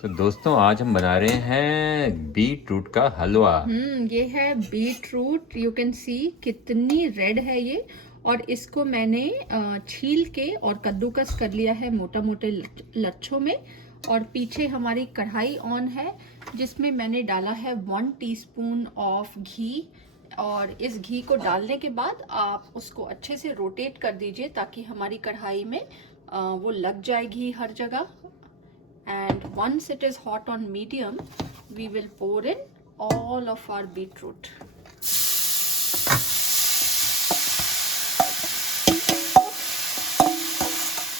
तो दोस्तों आज हम बना रहे हैं बीट रूट का हलवा। ये है beet root. You can see कितनी रेड है ये। और इसको मैंने छील के और कद्दूकस कर लिया है मोटा मोटे लच्छों में। और पीछे हमारी कढ़ाई ऑन है जिसमें मैंने डाला है 1 टीस्पून ऑफ घी। और इस घी को डालने के बाद आप उसको अच्छे से रोटेट कर दीजिए ताकि हमारी कढ़ाई में वो लग जाए घी हर जगह। And once it is hot on medium, we will pour in all of our beetroot.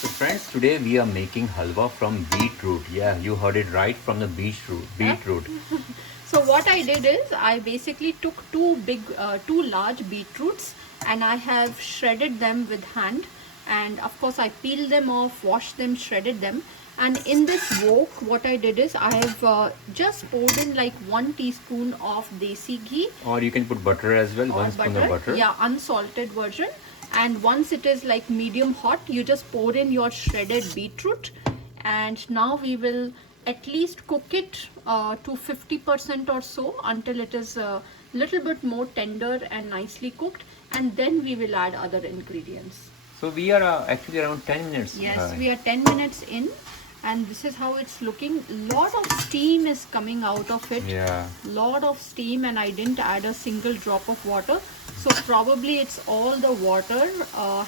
So friends, today we are making halwa from beetroot. Yeah, you heard it right, from the beetroot. So what I did is I basically took two large beetroots and I have shredded them with hand. And of course I peeled them off, washed them, shredded them. And in this wok, what I did is I have just poured in like 1 teaspoon of desi ghee. Or you can put butter as well, Or 1 spoon of butter. Yeah, unsalted version. And once it is like medium hot, you just pour in your shredded beetroot. And now we will at least cook it to 50% or so until it is a little bit more tender and nicely cooked. And then we will add other ingredients. So we are actually around 10 minutes. Yes, we are 10 minutes in. And this is how it's looking. Lot of steam is coming out of it. Yeah. Lot of steam, and I didn't add a single drop of water. So probably it's all the water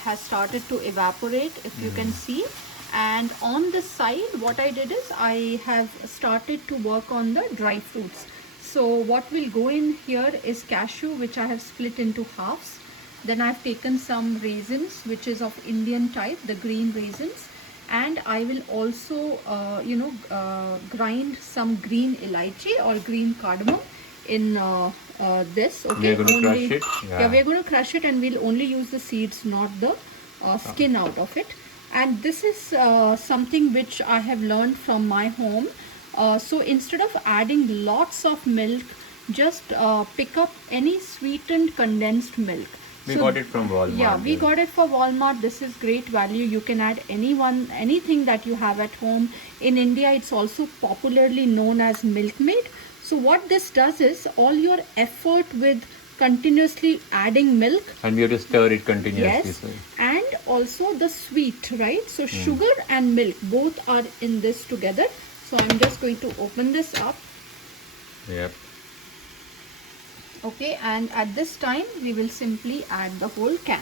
has started to evaporate, if you can see. And on the side, what I did is I have started to work on the dry fruits. So what will go in here is cashew, which I have split into halves. Then I've taken some raisins, which is of Indian type, the green raisins. And I will also grind some green elaichi or green cardamom in this. Okay, we're going to crush it. Yeah, we're going to crush it, and we'll only use the seeds, not the skin out of it. And this is something which I have learned from my home. So instead of adding lots of milk, just pick up any sweetened condensed milk. We got it from Walmart. Yeah, we got it for Walmart. This is great value. You can add anything that you have at home. In India, it's also popularly known as Milkmaid. So what this does is all your effort with continuously adding milk. And we have to stir it continuously. Yes, and also the sweet, right? So sugar and milk both are in this together. So I'm just going to open this up. Yep. Okay, and at this time we will simply add the whole can.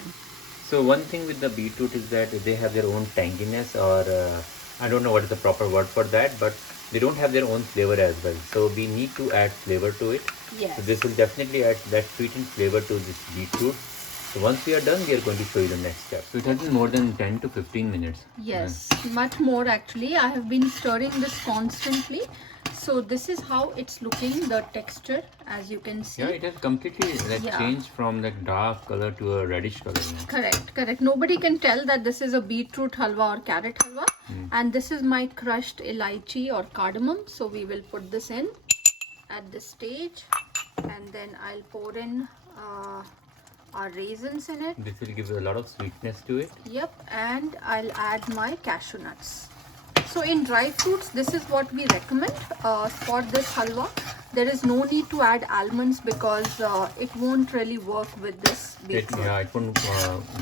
So one thing with the beetroot is that they have their own tanginess, or I don't know what is the proper word for that, but they don't have their own flavor as well. So we need to add flavor to it. Yes. So this will definitely add that sweetened flavor to this beetroot. So once we are done, we are going to show you the next step. So it has been more than 10 to 15 minutes. Yes, much more actually. I have been stirring this constantly. So this is how it's looking, the texture, as you can see. Yeah, it has completely changed from that dark color to a reddish color. Correct. Nobody can tell that this is a beetroot halwa or carrot halwa. And this is my crushed elaichi or cardamom. So we will put this in at this stage. And then I'll pour in our raisins in it. This will give a lot of sweetness to it. Yep, and I'll add my cashew nuts. So in dry fruits, this is what we recommend for this halwa. There is no need to add almonds because it won't really work with this beetroot. It won't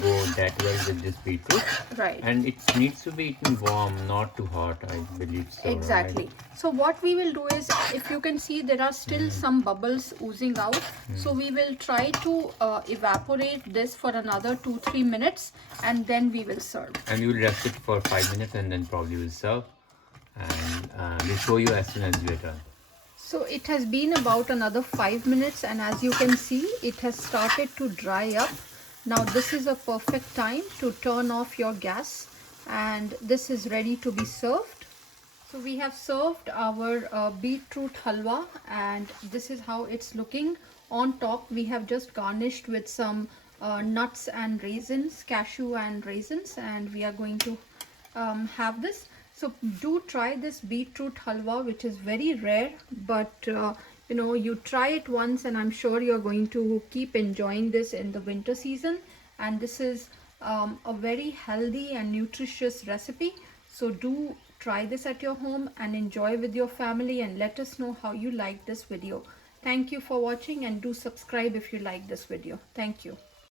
go that well with this beetroot. Right. And it needs to be eaten warm, not too hot, I believe so. Exactly. Right? So what we will do is, if you can see, there are still some bubbles oozing out. So we will try to evaporate this for another 2-3 minutes, and then we will serve. And we will rest it for 5 minutes, and then probably we'll serve. And we'll show you as soon as we are done. So it has been about another 5 minutes, and as you can see, it has started to dry up. Now this is a perfect time to turn off your gas, and this is ready to be served. So we have served our beetroot halwa, and this is how it's looking. On top we have just garnished with some nuts and raisins, cashew and raisins, and we are going to have this. So do try this beetroot halwa, which is very rare, but you try it once and I'm sure you're going to keep enjoying this in the winter season. And this is a very healthy and nutritious recipe. So do try this at your home and enjoy with your family, and let us know how you like this video. Thank you for watching, and do subscribe if you like this video. Thank you.